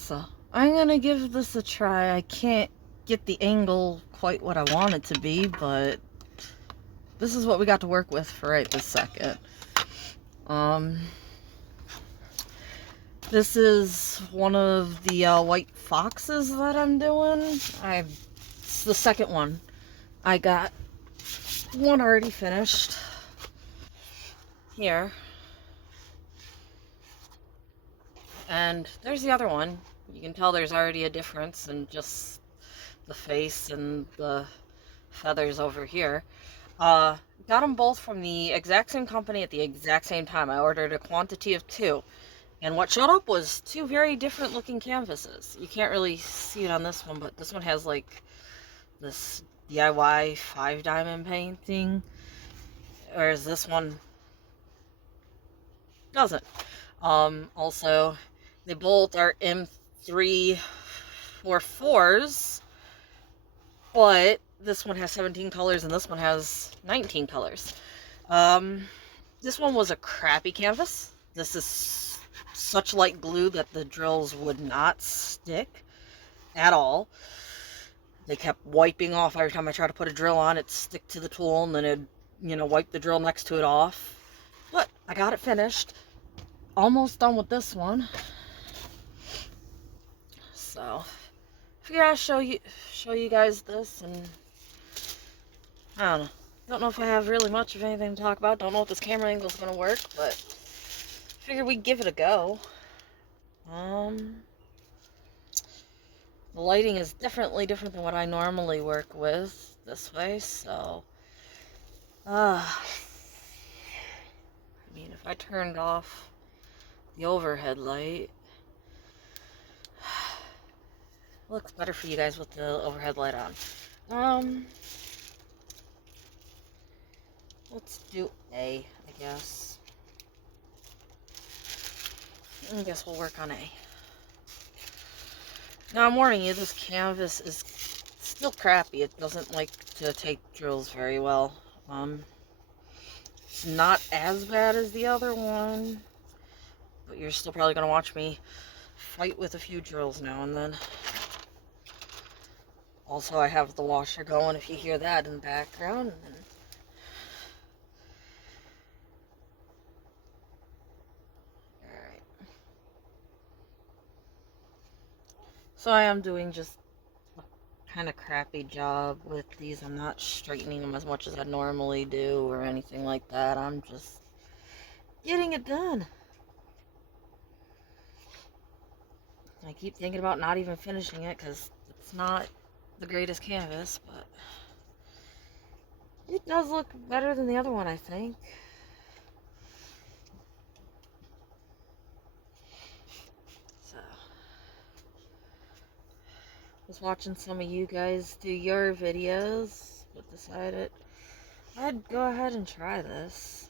So I'm gonna give this a try. I can't get the angle quite what I want it to be, but this is what we got to work with for right this second. This is one of the white foxes that I'm doing. It's the second one. I got one already finished here, and there's the other one. You can tell there's already a difference in just the face and the feathers over here. Got them both from the exact same company at the exact same time. I ordered a quantity of 2. And what showed up was 2 very different looking canvases. You can't really see it on this one, but this one has like this DIY 5 diamond painting, whereas this one doesn't. Also, they both are M3 or 4s, but this one has 17 colors and this one has 19 colors. This one was a crappy canvas. This is such light glue that the drills would not stick at all. They kept wiping off every time I tried to put a drill on. It'd stick to the tool and then it'd, wipe the drill next to it off. But I got it finished. Almost done with this one. So, figure I'll show you guys this, and I don't know. Don't know if I have really much of anything to talk about. Don't know if this camera angle is going to work, but figure we'd give it a go. The lighting is definitely different than what I normally work with this way, so I mean, if I turned off the overhead light, looks better for you guys with the overhead light on. Let's do A, I guess. I guess we'll work on A. Now, I'm warning you, this canvas is still crappy. It doesn't like to take drills very well. It's not as bad as the other one, but you're still probably going to watch me fight with a few drills now and then. Also, I have the washer going if you hear that in the background. Alright. So I am doing just a kind of crappy job with these. I'm not straightening them as much as I normally do or anything like that. I'm just getting it done. I keep thinking about not even finishing it because it's not the greatest canvas, but it does look better than the other one, I think. So, was watching some of you guys do your videos, but decided I'd go ahead and try this.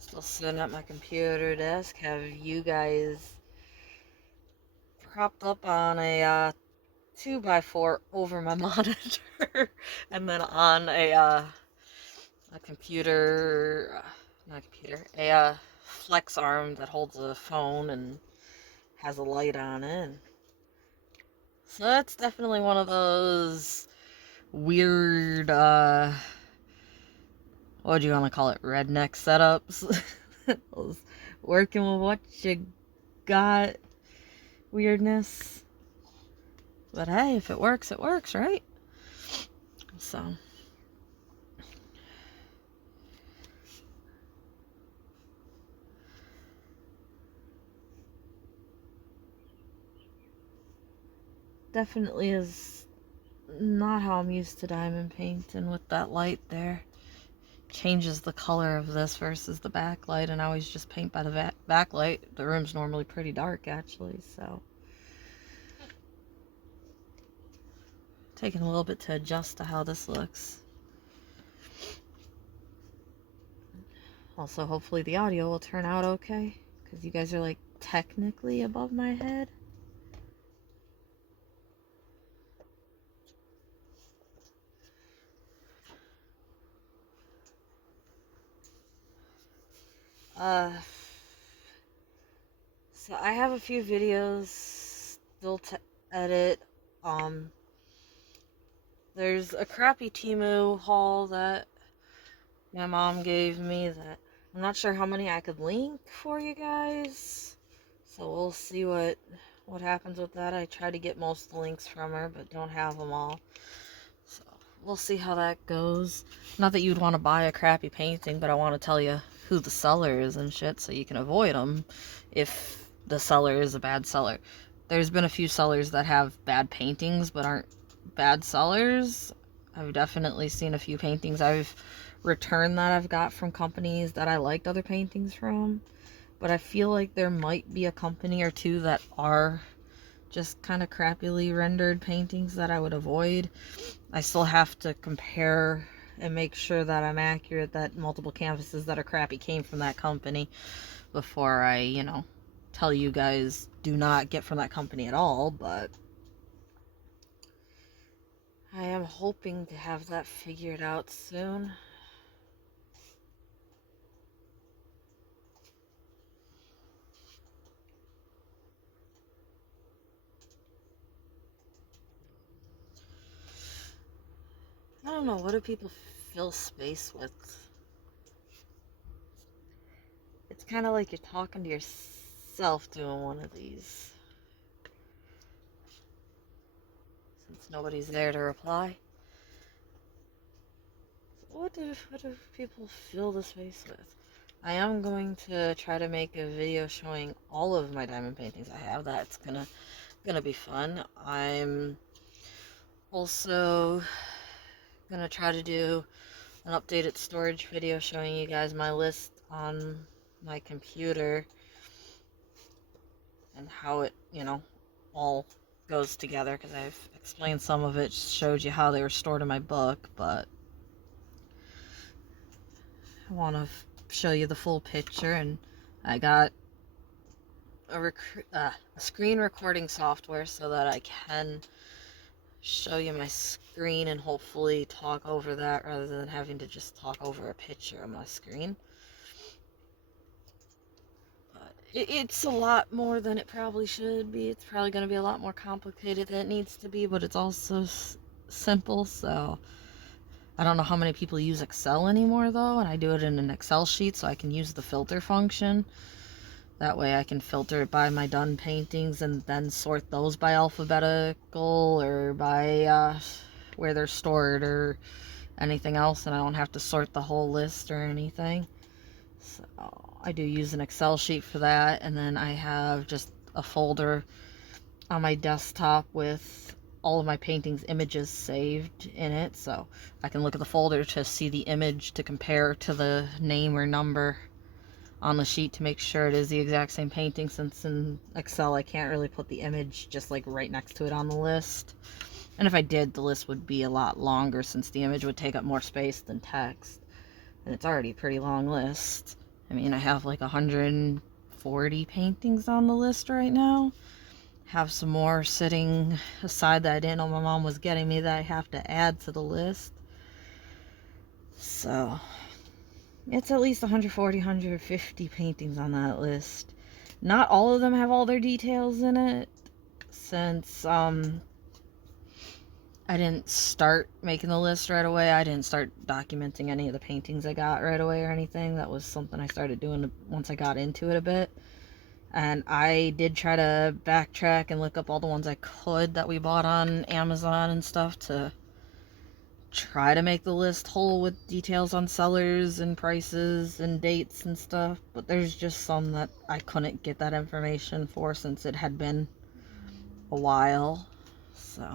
Still sitting at my computer desk, have you guys propped up on a 2x4 over my monitor, and then on a computer, not a computer, a flex arm that holds a phone and has a light on it. So that's definitely one of those weird, what do you want to call it, redneck setups? Working with what you got weirdness. But hey, if it works, right? So. Definitely is not how I'm used to diamond painting with that light there. Changes the color of this versus the backlight, and I always just paint by the backlight. The room's normally pretty dark, actually, so. Taking a little bit to adjust to how this looks. Also, hopefully the audio will turn out okay, because you guys are like technically above my head. Uh, so I have a few videos still to edit. Um, there's a crappy Temu haul that my mom gave me that I'm not sure how many I could link for you guys. So we'll see what happens with that. I try to get most of the links from her, but don't have them all. So we'll see how that goes. Not that you'd want to buy a crappy painting, but I want to tell you who the seller is and shit so you can avoid them if the seller is a bad seller. There's been a few sellers that have bad paintings but aren't bad sellers. I've definitely seen a few paintings I've returned that I've got from companies that I liked other paintings from. But I feel like there might be a company or two that are just kind of crappily rendered paintings that I would avoid. I still have to compare and make sure that I'm accurate that multiple canvases that are crappy came from that company before I, tell you guys do not get from that company at all. But I am hoping to have that figured out soon. I don't know, what do people fill space with? It's kind of like you're talking to yourself doing one of these. Since nobody's there to reply. What do people fill the space with? I am going to try to make a video showing all of my diamond paintings I have. That's gonna be fun. I'm also gonna try to do an updated storage video showing you guys my list on my computer and how it, all goes together, because I've explained some of it, showed you how they were stored in my book, but I want to show you the full picture. And I got a screen recording software so that I can show you my screen and hopefully talk over that rather than having to just talk over a picture on my screen. It's a lot more than it probably should be. It's probably going to be a lot more complicated than it needs to be, but it's also simple. So I don't know how many people use Excel anymore though, and I do it in an Excel sheet so I can use the filter function. That way I can filter it by my done paintings and then sort those by alphabetical or by where they're stored or anything else, and I don't have to sort the whole list or anything. So I do use an Excel sheet for that, and then I have just a folder on my desktop with all of my paintings images saved in it, so I can look at the folder to see the image to compare to the name or number on the sheet to make sure it is the exact same painting, since in Excel I can't really put the image just like right next to it on the list. And if I did, the list would be a lot longer since the image would take up more space than text. And it's already a pretty long list. I mean, I have like 140 paintings on the list right now. Have some more sitting aside that I didn't know my mom was getting me that I have to add to the list. So it's at least 140, 150 paintings on that list. Not all of them have all their details in it, since I didn't start making the list right away. I didn't start documenting any of the paintings I got right away or anything. That was something I started doing once I got into it a bit. And I did try to backtrack and look up all the ones I could that we bought on Amazon and stuff to try to make the list whole with details on sellers and prices and dates and stuff. But there's just some that I couldn't get that information for since it had been a while. So,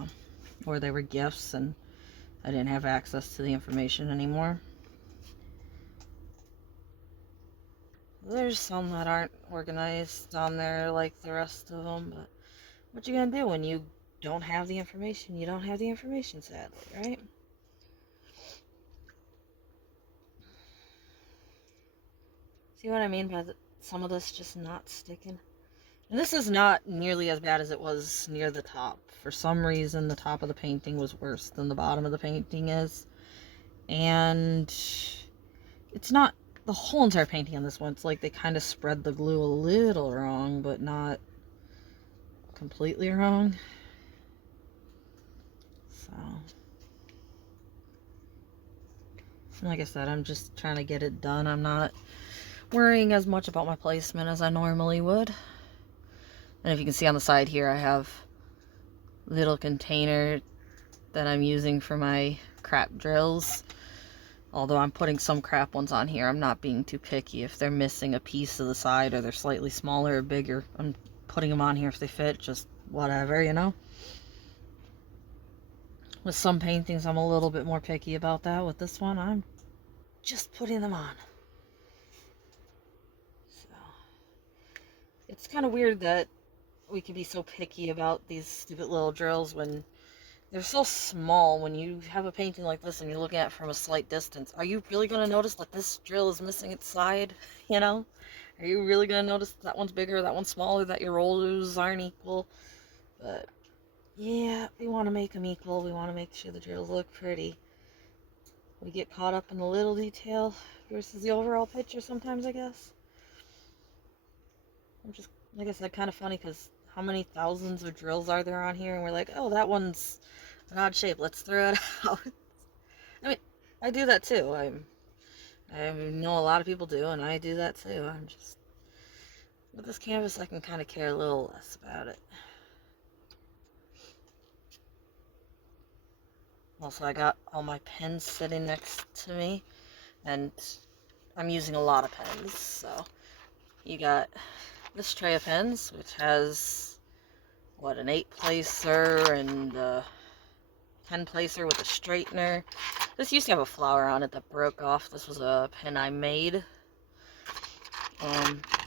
or they were gifts and I didn't have access to the information anymore. There's some that aren't organized on there like the rest of them, but what you gonna do when you don't have the information? You don't have the information, sadly, right? See what I mean by some of this just not sticking? And this is not nearly as bad as it was near the top. For some reason, the top of the painting was worse than the bottom of the painting is. And it's not the whole entire painting on this one, it's like they kind of spread the glue a little wrong, but not completely wrong. So, like I said, I'm just trying to get it done. I'm not worrying as much about my placement as I normally would. And if you can see on the side here, I have a little container that I'm using for my crap drills. Although I'm putting some crap ones on here, I'm not being too picky. If they're missing a piece of the side or they're slightly smaller or bigger, I'm putting them on here if they fit, just whatever, you know? With some paintings, I'm a little bit more picky about that. With this one, I'm just putting them on. So, it's kind of weird that we can be so picky about these stupid little drills when they're so small. When you have a painting like this and you're looking at it from a slight distance, are you really going to notice that this drill is missing its side? You know? Are you really going to notice that one's bigger, that one's smaller, that your rollers aren't equal? But, yeah, we want to make them equal. We want to make sure the drills look pretty. We get caught up in the little detail versus the overall picture sometimes, I guess. I'm just, like I said, kind of funny because how many thousands of drills are there on here? And we're like, oh, that one's an odd shape. Let's throw it out. I mean, I do that too. I know a lot of people do, and I do that too. I'm just, with this canvas, I can kind of care a little less about it. Also, I got all my pens sitting next to me, and I'm using a lot of pens. So, you got this tray of pens, which has, what, an 8-placer and a 10-placer with a straightener. This used to have a flower on it that broke off. This was a pen I made.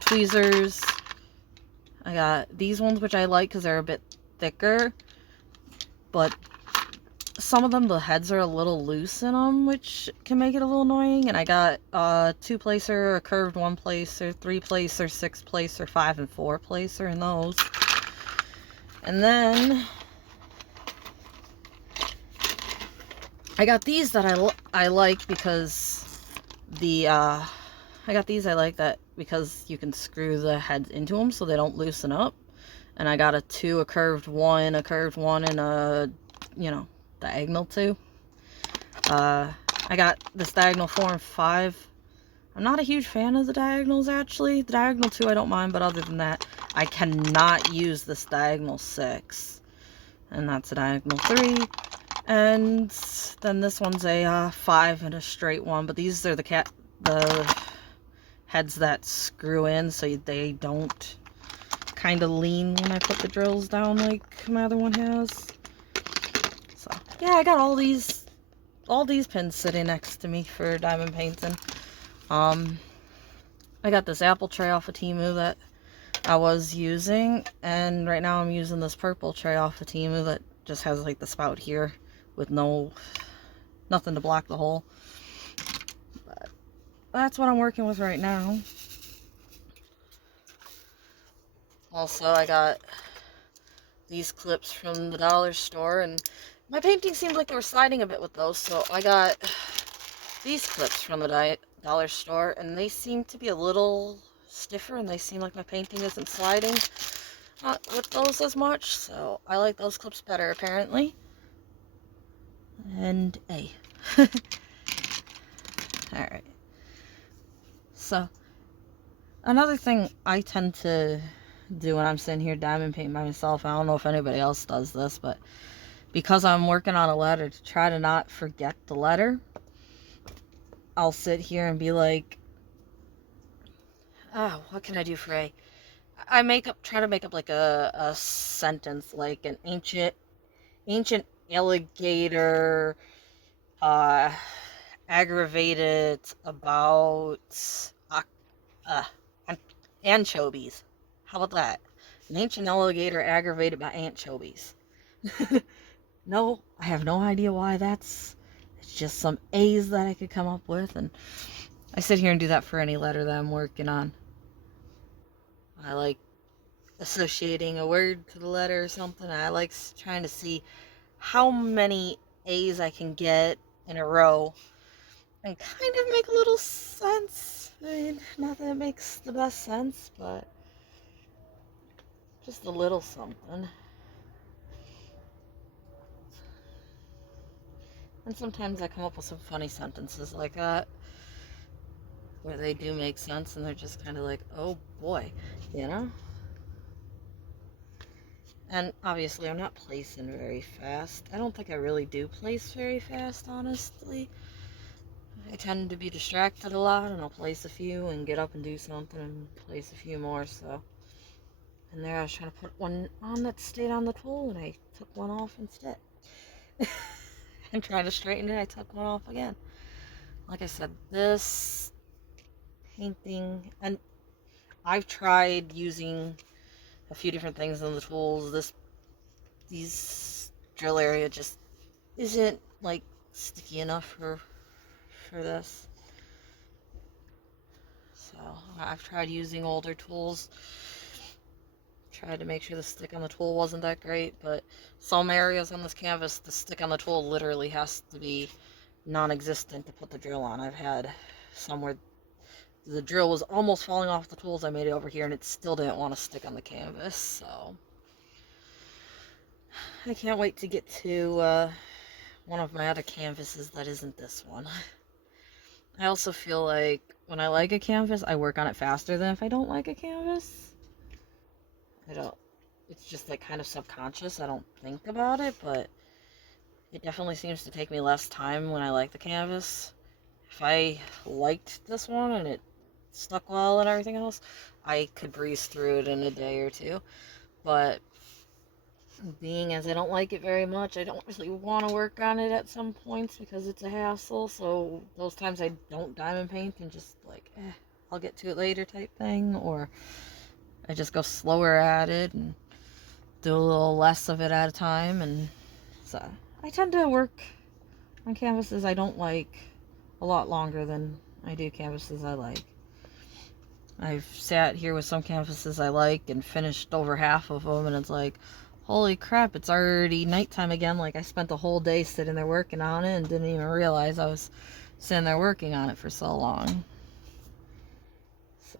Tweezers. I got these ones, which I like because they're a bit thicker, but some of them, the heads are a little loose in them, which can make it a little annoying. And I got a 2-placer, a curved 1-placer, 3-placer, 6-placer, 5 and 4-placer in those. And then I got these that I like because I got these I like that because you can screw the heads into them so they don't loosen up. And I got a curved one, and a, you know, diagonal 2. I got this diagonal 4 and 5. I'm not a huge fan of the diagonals, actually. The diagonal 2 I don't mind, but other than that, I cannot use this diagonal 6. And that's a diagonal 3. And then this one's a 5 and a straight one, but these are the heads that screw in so they don't kind of lean when I put the drills down like my other one has. So yeah, I got all these pins sitting next to me for diamond painting. I got this apple tray off of Temu that I was using, and right now I'm using this purple tray off of Temu that just has like the spout here with nothing to block the hole. But that's what I'm working with right now. Also, I got these clips from the dollar store, and my painting seemed like they were sliding a bit with those, so I got these clips from the dollar store, and they seem to be a little stiffer, and they seem like my painting isn't sliding with those as much, so I like those clips better, apparently. And A. Alright. So, another thing I tend to do when I'm sitting here diamond painting by myself, I don't know if anybody else does this, but because I'm working on a letter, to try to not forget the letter, I'll sit here and be like, oh, what can I do for A? Try to make up like a sentence, like an ancient alligator aggravated about anchovies. How about that? An ancient alligator aggravated by anchovies. No, I have no idea why it's just some A's that I could come up with, and I sit here and do that for any letter that I'm working on. I like associating a word to the letter or something. I like trying to see how many A's I can get in a row and kind of make a little sense I mean, not that it makes the best sense, but just a little something. And sometimes I come up with some funny sentences like that, where they do make sense and they're just kind of like, oh boy, you know? And obviously, I'm not placing very fast. I don't think I really do place very fast, honestly. I tend to be distracted a lot, and I'll place a few and get up and do something and place a few more, so. And there I was trying to put one on that stayed on the tool, and I took one off instead. And trying to straighten it, I took one off again. Like I said, this painting, and I've tried using a few different things on the tools. These drill area just isn't like sticky enough for this. So I've tried using older tools. Tried to make sure the stick on the tool wasn't that great, but some areas on this canvas, the stick on the tool literally has to be non-existent to put the drill on. I've had some where the drill was almost falling off the tools I made it over here, and it still didn't want to stick on the canvas, so I can't wait to get to one of my other canvases that isn't this one. I also feel like when I like a canvas, I work on it faster than if I don't like a canvas. It's just like kind of subconscious. I don't think about it, but it definitely seems to take me less time when I like the canvas. If I liked this one and it stuck well and everything else, I could breeze through it in a day or two. But being as I don't like it very much, I don't really want to work on it at some points because it's a hassle. So those times I don't diamond paint and just like, I'll get to it later type thing, or I just go slower at it and do a little less of it at a time. And so I tend to work on canvases I don't like a lot longer than I do canvases I like. I've sat here with some canvases I like and finished over half of them, and it's like, holy crap, it's already nighttime again. Like I spent the whole day sitting there working on it and didn't even realize I was sitting there working on it for so long. So,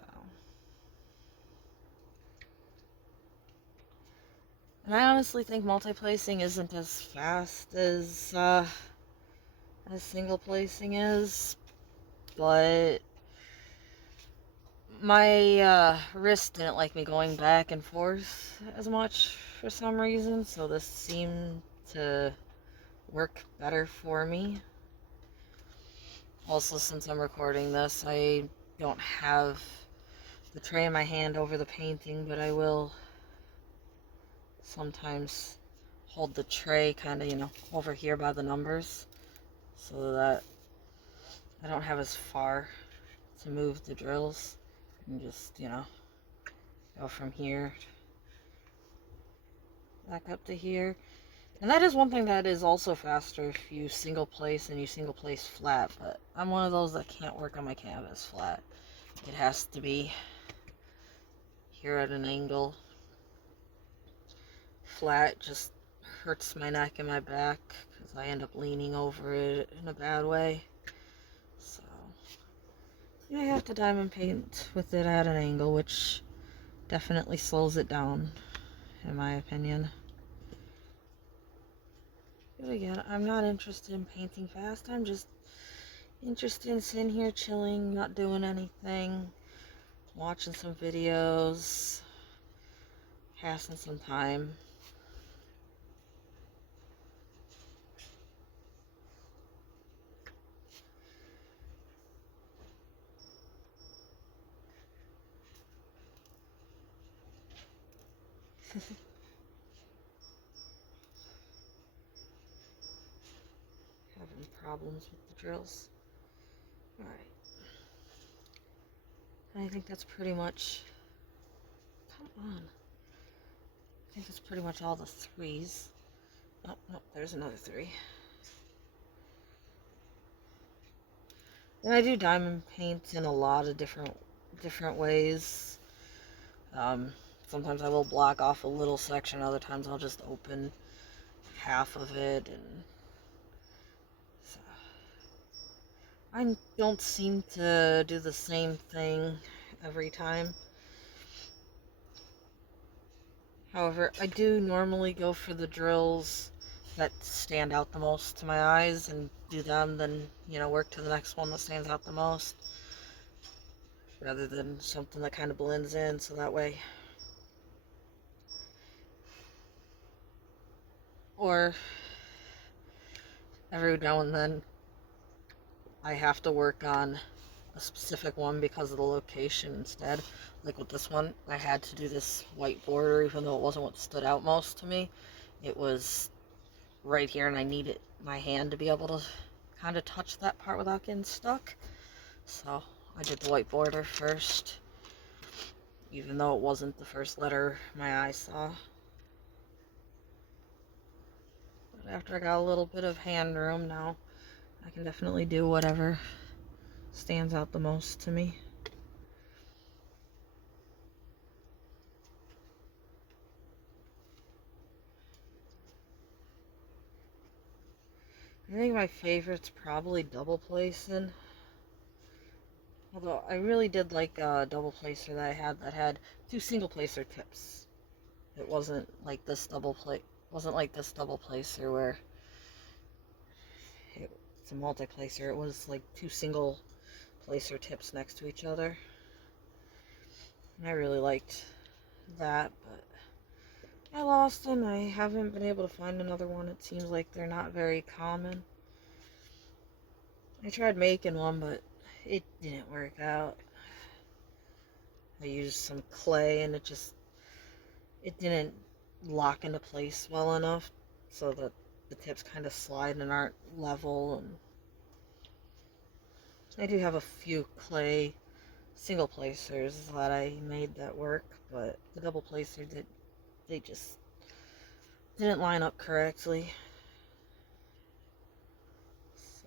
and I honestly think multi-placing isn't as fast as single placing is, but my wrist didn't like me going back and forth as much for some reason, so this seemed to work better for me. Also, since I'm recording this, I don't have the tray in my hand over the painting, but I will sometimes hold the tray kind of, over here by the numbers so that I don't have as far to move the drills, and just, go from here back up to here. And that is one thing that is also faster if you single place and you single place flat, but I'm one of those that can't work on my canvas flat. It has to be here at an angle. Flat just hurts my neck and my back because I end up leaning over it in a bad way. So I have to diamond paint with it at an angle, which definitely slows it down, in my opinion. But again, I'm not interested in painting fast. I'm just interested in sitting here chilling, not doing anything, watching some videos, passing some time. Having problems with the drills. Alright. I think that's pretty much... Come on. I think that's pretty much all the threes. Oh, no, there's another three. And I do diamond paint in a lot of different ways. Sometimes I will block off a little section, other times I'll just open half of it, and so I don't seem to do the same thing every time. However, I do normally go for the drills that stand out the most to my eyes and do them, then, work to the next one that stands out the most, rather than something that kind of blends in, so that way. Or every now and then I have to work on a specific one because of the location instead. Like with this one, I had to do this white border even though it wasn't what stood out most to me. It was right here and I needed my hand to be able to kind of touch that part without getting stuck. So I did the white border first, even though it wasn't the first letter my eye saw. But after I got a little bit of hand room now, I can definitely do whatever stands out the most to me. I think my favorite's probably double placing. Although I really did like a double placer that I had that had 2 single placer tips. It wasn't like this double placer where it's a multi-placer. It was like 2 single placer tips next to each other. And I really liked that, but I lost them. I haven't been able to find another one. It seems like they're not very common. I tried making one, but it didn't work out. I used some clay and it didn't lock into place well enough so that the tips kind of slide and aren't level. And I do have a few clay single placers that I made that work, but the double placer they just didn't line up correctly. So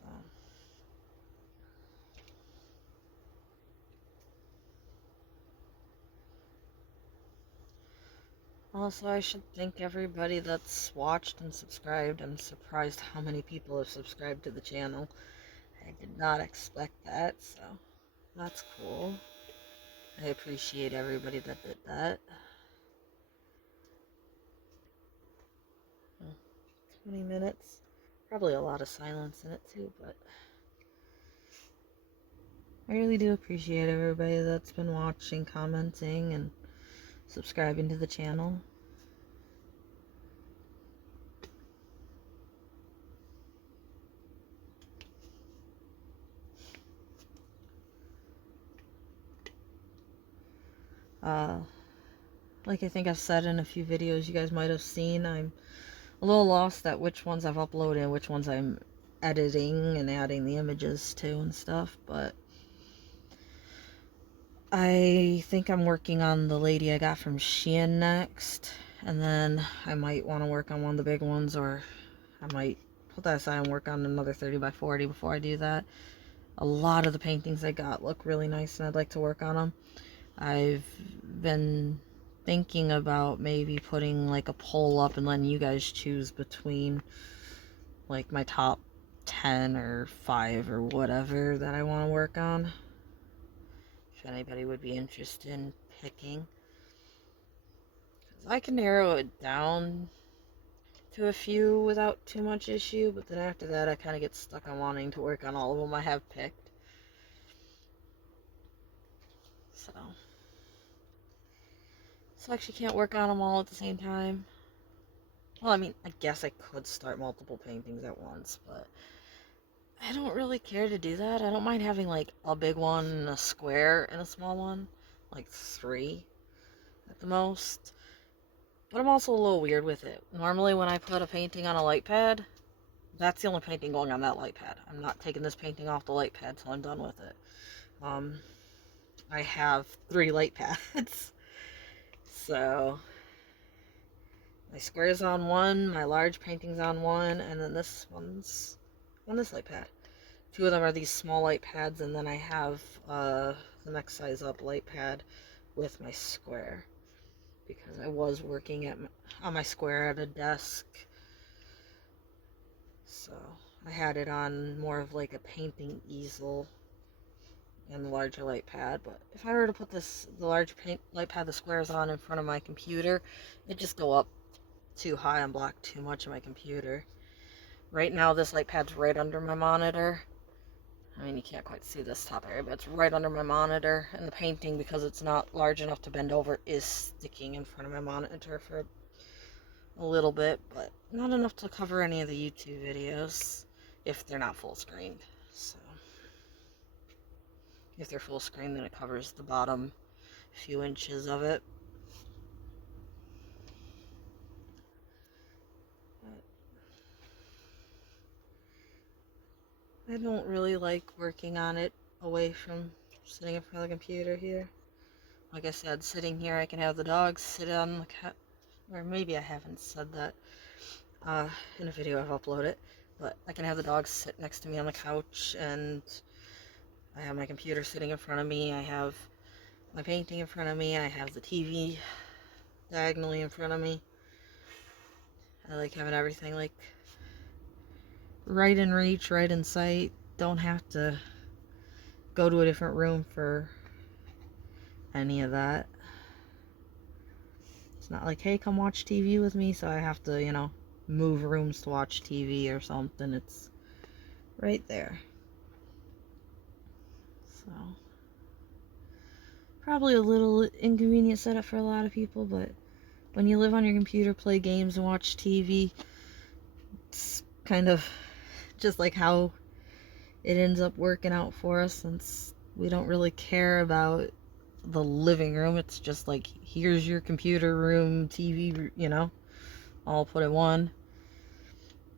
also, I should thank everybody that's watched and subscribed. I'm surprised how many people have subscribed to the channel. I did not expect that, so that's cool. I appreciate everybody that did that. 20 minutes. Probably a lot of silence in it too, but I really do appreciate everybody that's been watching, commenting, and subscribing to the channel. Like I think I've said in a few videos you guys might have seen, I'm a little lost at which ones I've uploaded and which ones I'm editing and adding the images to and stuff, but I think I'm working on the lady I got from Shein next, and then I might want to work on one of the big ones, or I might put that aside and work on another 30 by 40 before I do that. A lot of the paintings I got look really nice and I'd like to work on them. I've been thinking about maybe putting like a poll up and letting you guys choose between like my top 10 or 5 or whatever that I want to work on. If anybody would be interested in picking. 'Cause I can narrow it down to a few without too much issue, but then after that I kind of get stuck on wanting to work on all of them I have picked. So I actually can't work on them all at the same time. Well, I mean, I guess I could start multiple paintings at once, but I don't really care to do that. I don't mind having like a big one, a square, and a small one. Like 3 at the most. But I'm also a little weird with it. Normally when I put a painting on a light pad, that's the only painting going on that light pad. I'm not taking this painting off the light pad till I'm done with it. I have 3 light pads. So my square's on one, my large painting's on one, and then this one's on this light pad. 2 of them are these small light pads, and then I have the next size up light pad with my square. Because I was working on my square at a desk. So I had it on more of like a painting easel and the larger light pad, but if I were to put the large light pad, the squares on in front of my computer, it'd just go up too high and block too much of my computer. Right now, this light pad's right under my monitor. I mean, you can't quite see this top area, but it's right under my monitor, and the painting, because it's not large enough to bend over, is sticking in front of my monitor for a little bit, but not enough to cover any of the YouTube videos if they're not full screened. So if they're full screen, then it covers the bottom few inches of it. I don't really like working on it away from sitting in front of the computer here. Like I said, sitting here, I can have the dogs sit on the couch, or maybe I haven't said that in a video I've uploaded, but I can have the dogs sit next to me on the couch, and I have my computer sitting in front of me, I have my painting in front of me, I have the TV diagonally in front of me. I like having everything like right in reach, right in sight. Don't have to go to a different room for any of that. It's not like, hey, come watch TV with me, so I have to, you know, move rooms to watch TV or something. It's right there. So, probably a little inconvenient setup for a lot of people, but when you live on your computer, play games, and watch TV, it's kind of just like how it ends up working out for us, since we don't really care about the living room. It's just like, here's your computer room, TV, you know, all put in one.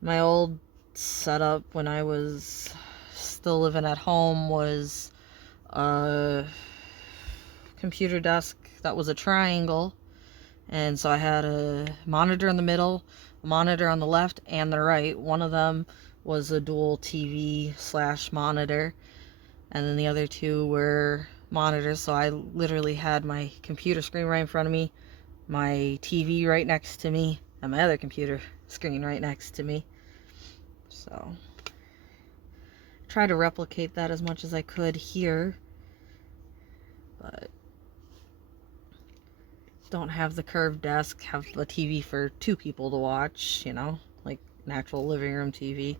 My old setup when I was still living at home was a computer desk that was a triangle, and so I had a monitor in the middle, a monitor on the left and the right. One of them was a dual TV / monitor, and then the other two were monitors. So I literally had my computer screen right in front of me, my TV right next to me, and my other computer screen right next to me. So try to replicate that as much as I could here, but don't have the curved desk, have a TV for 2 people to watch, you know, like an actual living room TV.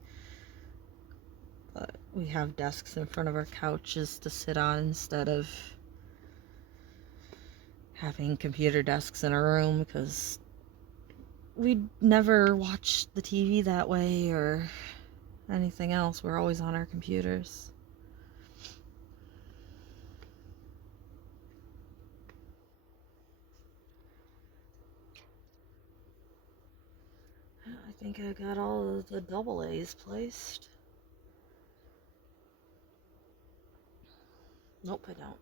But we have desks in front of our couches to sit on instead of having computer desks in our room, because we never watch the TV that way or anything else. We're always on our computers. I think I got all of the double A's placed. Nope, I don't.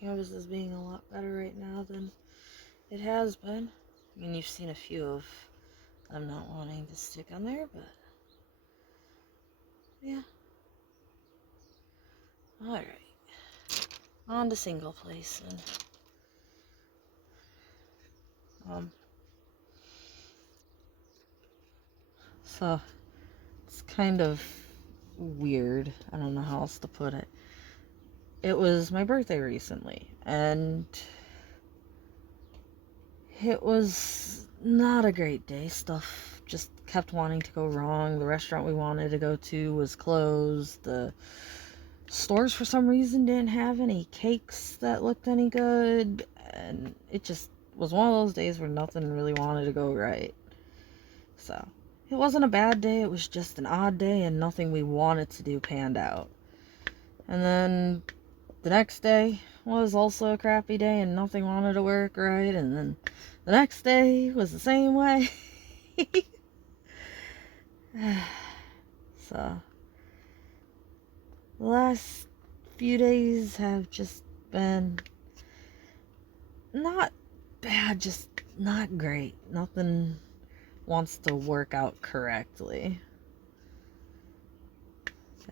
Canvas is being a lot better right now than it has been. I mean, you've seen a few of them not wanting to stick on there, but yeah. Alright. On to single placing. So it's kind of weird. I don't know how else to put it. It was my birthday recently, and it was not a great day. Stuff just kept wanting to go wrong. The restaurant we wanted to go to was closed. The stores, for some reason, didn't have any cakes that looked any good, and it just was one of those days where nothing really wanted to go right. So it wasn't a bad day, it was just an odd day, and nothing we wanted to do panned out. And then the next day was also a crappy day, and nothing wanted to work right, and then the next day was the same way. So the last few days have just been not bad, just not great. Nothing wants to work out correctly.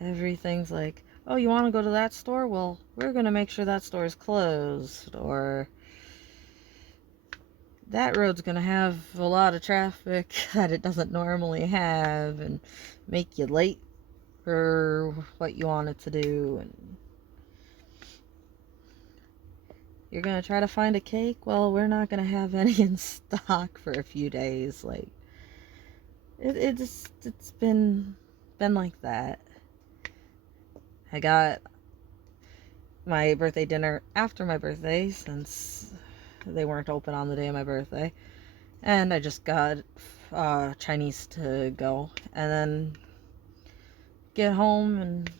Everything's like, oh, you want to go to that store? Well, we're going to make sure that store is closed. Or that road's going to have a lot of traffic that it doesn't normally have and make you late for what you wanted to do. And you're going to try to find a cake? Well, we're not going to have any in stock for a few days. Like, it's been like that. I got my birthday dinner after my birthday since they weren't open on the day of my birthday. And I just got Chinese to go. And then get home and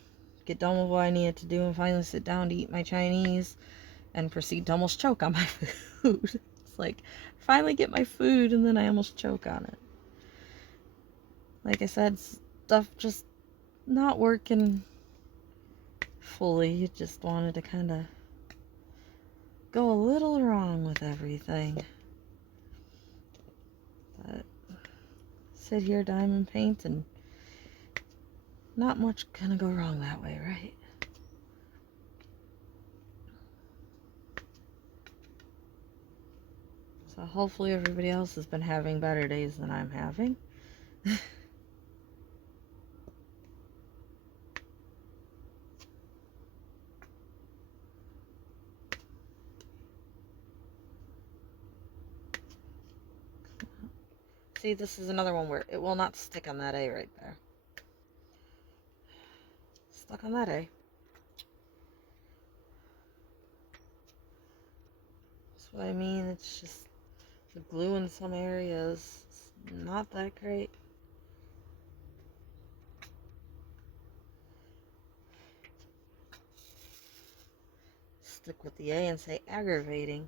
get done with what I needed to do and finally sit down to eat my Chinese and proceed to almost choke on my food. It's like, finally get my food and then I almost choke on it. Like I said, stuff just not working fully. Just wanted to kind of go a little wrong with everything. But sit here, diamond paint, and not much gonna go wrong that way, right? So hopefully everybody else has been having better days than I'm having. See, this is another one where it will not stick on that A right there. Stuck on that A. That's what I mean. It's just the glue in some areas is not that great. Stick with the A and say aggravating.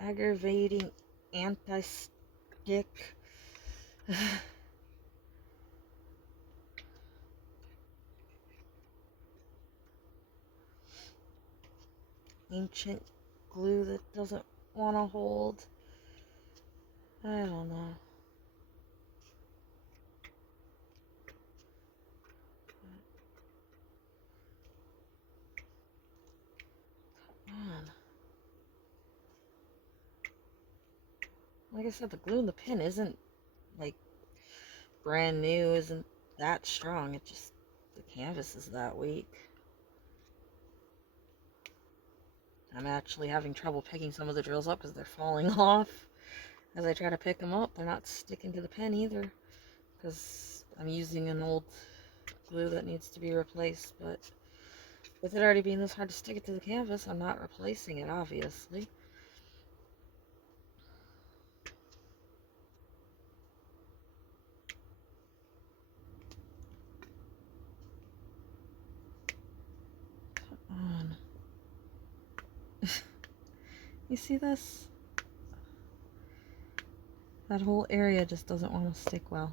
Aggravating anti-stick. Ancient glue that doesn't want to hold. I don't know. Come on. Like I said, the glue in the pin isn't like brand new, isn't that strong. It just, the canvas is that weak. I'm actually having trouble picking some of the drills up because they're falling off. As I try to pick them up, they're not sticking to the pen either because I'm using an old glue that needs to be replaced. But with it already being this hard to stick it to the canvas, I'm not replacing it, obviously. Come on. You see this? That whole area just doesn't want to stick well.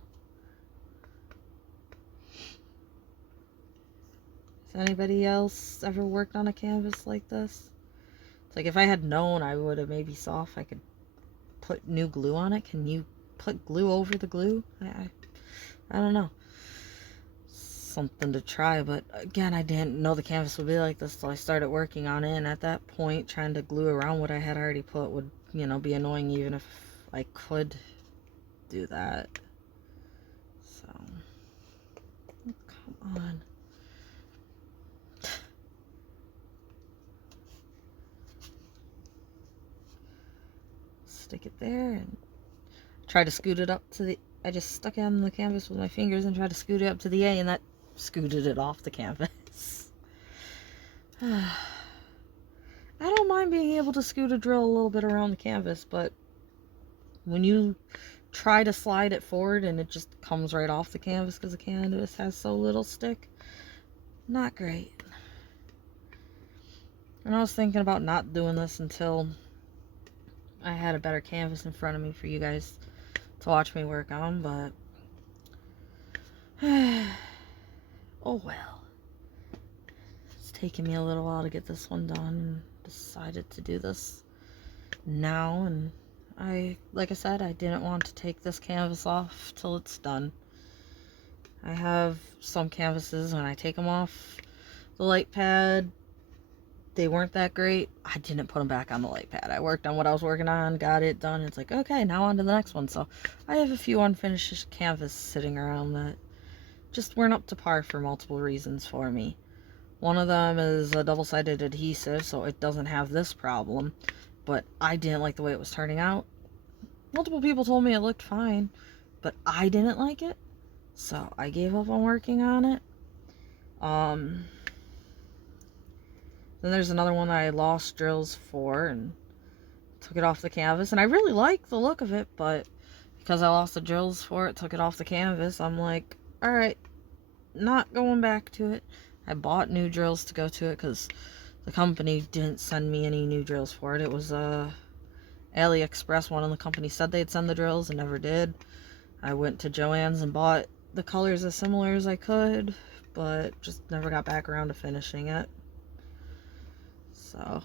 Has anybody else ever worked on a canvas like this? It's like if I had known, I would have maybe saw if I could put new glue on it. Can you put glue over the glue? I don't know. Something to try, but again, I didn't know the canvas would be like this, so I started working on it, and at that point, trying to glue around what I had already put would, be annoying even if I could do that. So, come on. Stick it there and try to scoot it up to the, I just stuck it on the canvas with my fingers and tried to scoot it up to the A, and that scooted it off the canvas. I don't mind being able to scoot a drill a little bit around the canvas, but when you try to slide it forward and it just comes right off the canvas because the canvas has so little stick, not great. And I was thinking about not doing this until I had a better canvas in front of me for you guys to watch me work on, but oh well. It's taken me a little while to get this one done. Decided to do this now, and like I said, I didn't want to take this canvas off till it's done. I have some canvases, when I take them off the light pad, they weren't that great. I didn't put them back on the light pad. I worked on what I was working on, got it done. It's like, okay, now on to the next one. So I have a few unfinished canvas sitting around that just weren't up to par for multiple reasons for me. One of them is a double-sided adhesive, so it doesn't have this problem, but I didn't like the way it was turning out. Multiple people told me it looked fine, but I didn't like it, so I gave up on working on it. Then there's another one that I lost drills for and took it off the canvas, and I really like the look of it, but because I lost the drills for it, took it off the canvas, I'm like, alright, not going back to it. I bought new drills to go to it because the company didn't send me any new drills for it. It was AliExpress one, and the company said they'd send the drills and never did. I went to Joann's and bought the colors as similar as I could, but just never got back around to finishing it. So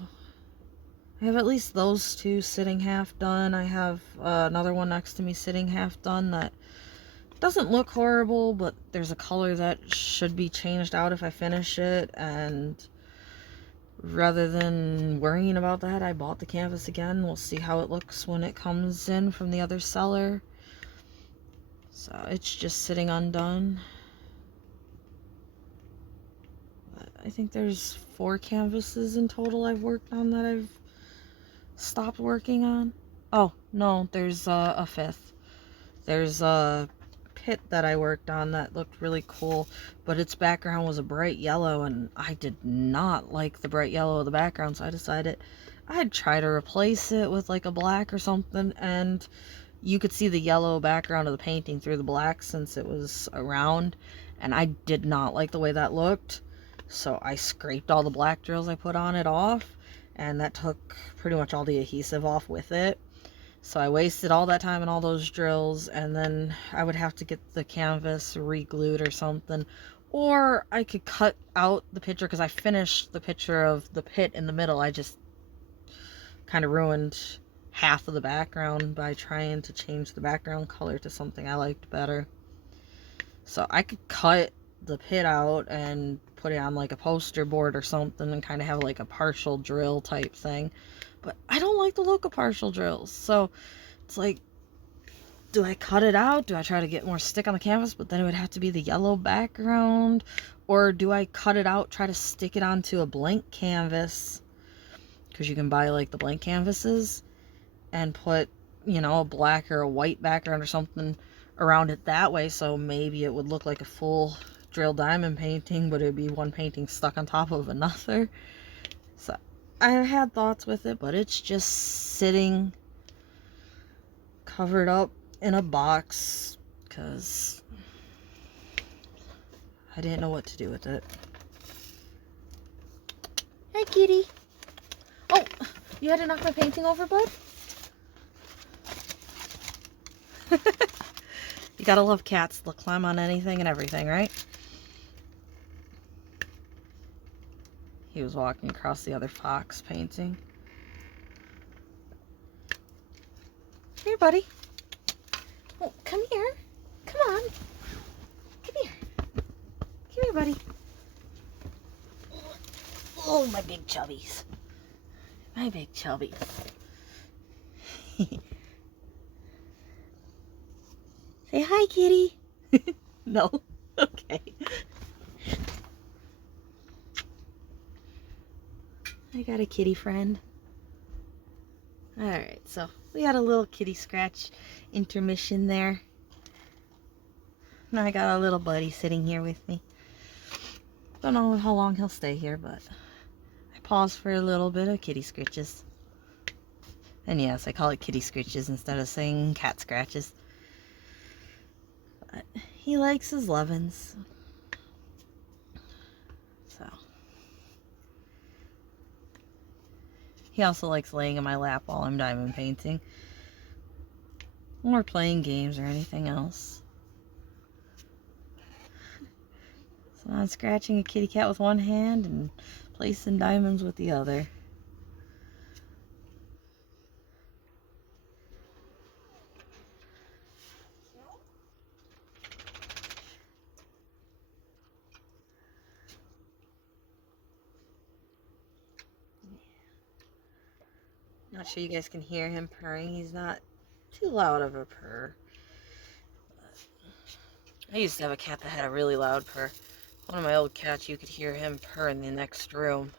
I have at least those two sitting half done. I have another one next to me sitting half done that doesn't look horrible, but there's a color that should be changed out if I finish it, and rather than worrying about that, I bought the canvas again. We'll see how it looks when it comes in from the other seller. So it's just sitting undone. I think there's 4 canvases in total I've worked on that I've stopped working on. Oh, no, there's a 5th. There's a pit that I worked on that looked really cool, but its background was a bright yellow, and I did not like the bright yellow of the background, so I decided I'd try to replace it with like a black or something, and you could see the yellow background of the painting through the black since it was around, and I did not like the way that looked. So I scraped all the black drills I put on it off, and that took pretty much all the adhesive off with it. So I wasted all that time and all those drills, and then I would have to get the canvas re-glued or something. Or I could cut out the picture, because I finished the picture of the pit in the middle. I just kind of ruined half of the background by trying to change the background color to something I liked better. So I could cut the pit out and put it on like a poster board or something and kind of have like a partial drill type thing, but I don't like the look of partial drills. So it's like, do I cut it out? Do I try to get more stick on the canvas, but then it would have to be the yellow background? Or do I cut it out, try to stick it onto a blank canvas, because you can buy like the blank canvases, and put, you know, a black or a white background or something around it that way, so maybe it would look like a full drill diamond painting, but it would be one painting stuck on top of another. So I had thoughts with it, but it's just sitting covered up in a box because I didn't know what to do with it. Hey, kitty. Oh, you had to knock my painting over, bud? You gotta love cats. They'll climb on anything and everything, right? He was walking across the other fox painting. Here, buddy. Oh, come here. Come on. Come here. Come here, buddy. Oh, my big chubbies. My big chubbies. Say hi, kitty. No? Okay. I got a kitty friend. Alright, so we got a little kitty scratch intermission there. Now I got a little buddy sitting here with me. Don't know how long he'll stay here, but I paused for a little bit of kitty scratches. And yes, I call it kitty scratches instead of saying cat scratches. But he likes his lovin's. So. He also likes laying in my lap while I'm diamond painting. Or playing games or anything else. So I'm scratching a kitty cat with one hand and placing diamonds with the other. not sure you guys can hear him purring. He's not too loud of a purr. I used to have a cat that had a really loud purr. One of my old cats, you could hear him purr in the next room.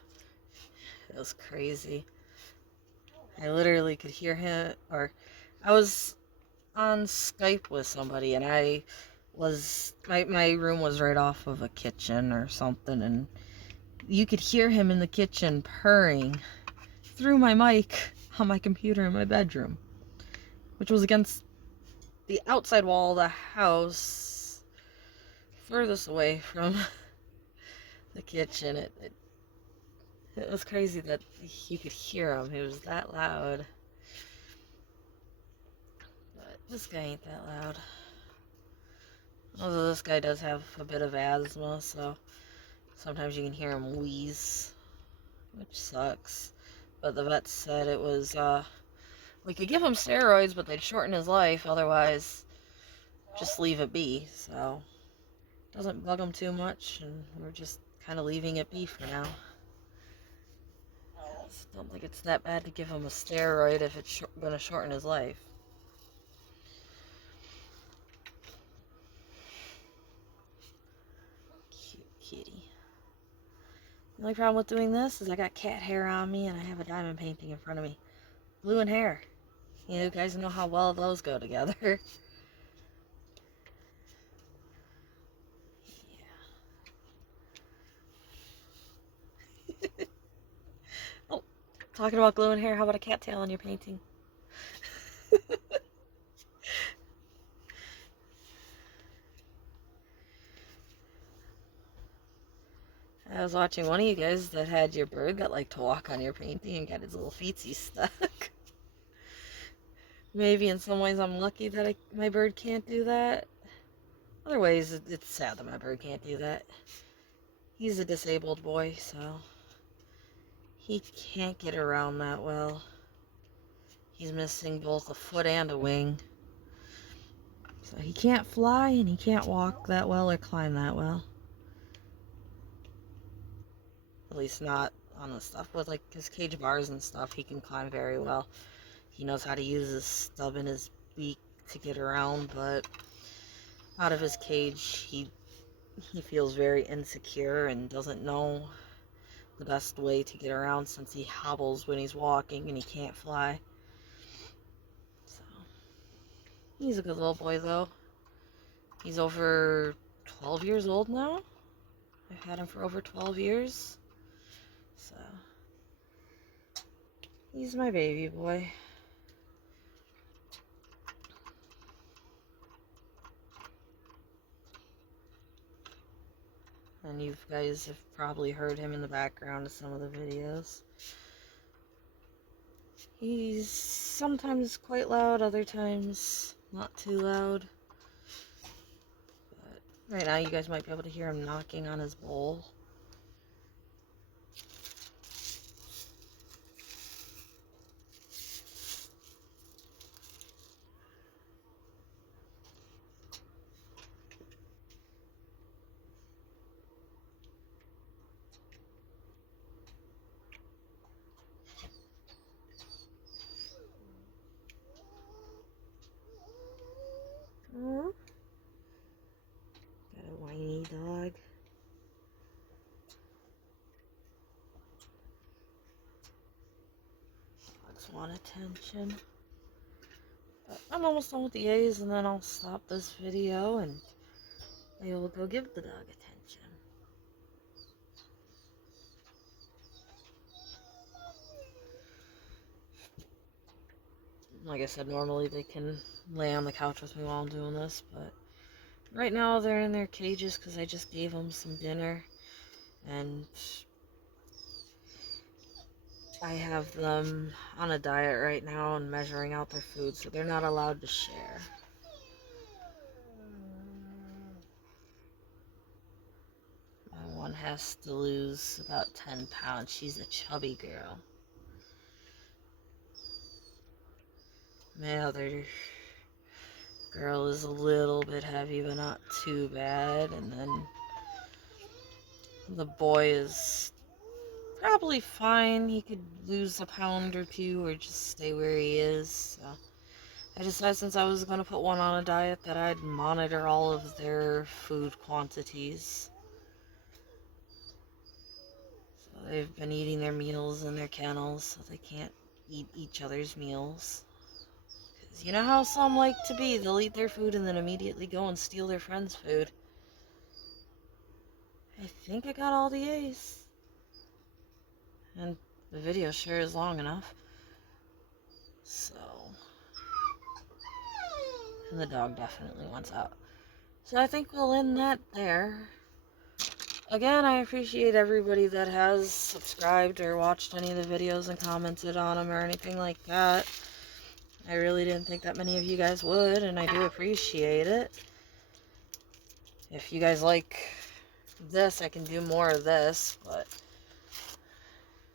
It was crazy. I literally could hear him, or I was on Skype with somebody, and my room was right off of a kitchen or something, and you could hear him in the kitchen purring through my mic on my computer in my bedroom, which was against the outside wall of the house, furthest away from the kitchen. It was crazy that you could hear him. He was that loud. But this guy ain't that loud. Although this guy does have a bit of asthma, so sometimes you can hear him wheeze, which sucks. But the vet said it was, we could give him steroids, but they'd shorten his life. Otherwise, just leave it be. So, doesn't bug him too much, and we're just kind of leaving it be for now. I don't think it's that bad to give him a steroid if it's going to shorten his life. Cute kitty. The only problem with doing this is I got cat hair on me and I have a diamond painting in front of me. Blue and hair. You guys know how well those go together. Yeah. Oh, talking about glue and hair, how about a cattail on your painting? I was watching one of you guys that had your bird that liked to walk on your painting and got his little feetsies stuck. Maybe in some ways I'm lucky that my bird can't do that. Other ways, it's sad that my bird can't do that. He's a disabled boy, so he can't get around that well. He's missing both a foot and a wing. So he can't fly and he can't walk that well or climb that well. At least not on the stuff. With like his cage bars and stuff, he can climb very well. He knows how to use his stub and his beak to get around, but out of his cage, he feels very insecure and doesn't know the best way to get around since he hobbles when he's walking and he can't fly. So, he's a good little boy though. He's over 12 years old now. I've had him for over 12 years. So, he's my baby boy. And you guys have probably heard him in the background of some of the videos. He's sometimes quite loud, other times not too loud. But right now you guys might be able to hear him knocking on his bowl. Got a whiny dog. Dogs want attention. But I'm almost done with the A's and then I'll stop this video and I will go give the dog attention. Like I said, normally they can lay on the couch with me while I'm doing this, but right now they're in their cages because I just gave them some dinner and I have them on a diet right now and measuring out their food, so they're not allowed to share. My one has to lose about 10 pounds. She's a chubby girl. My other girl is a little bit heavy, but not too bad. And then the boy is probably fine. He could lose a pound or two or just stay where he is. So I decided since I was going to put one on a diet that I'd monitor all of their food quantities. So they've been eating their meals in their kennels, so they can't eat each other's meals. Because you know how some like to be, they'll eat their food and then immediately go and steal their friend's food. I think I got all the A's. And the video sure is long enough. So, and the dog definitely wants out. So I think we'll end that there. Again, I appreciate everybody that has subscribed or watched any of the videos and commented on them or anything like that. I really didn't think that many of you guys would, and I do appreciate it. If you guys like this, I can do more of this, but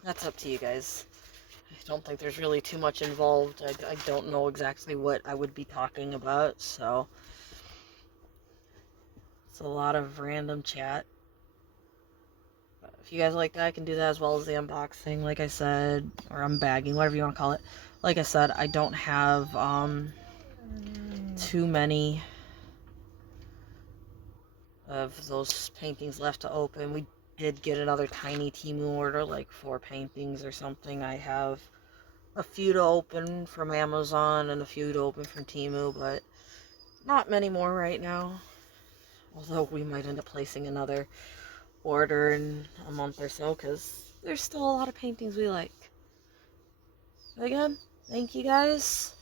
that's up to you guys. I don't think there's really too much involved. I don't know exactly what I would be talking about, so it's a lot of random chat. But if you guys like that, I can do that as well as the unboxing, like I said, or unbagging, whatever you want to call it. Like I said, I don't have too many of those paintings left to open. We did get another tiny Temu order, like 4 paintings or something. I have a few to open from Amazon and a few to open from Temu, but not many more right now. Although we might end up placing another order in a month or so, because there's still a lot of paintings we like. But again, thank you guys.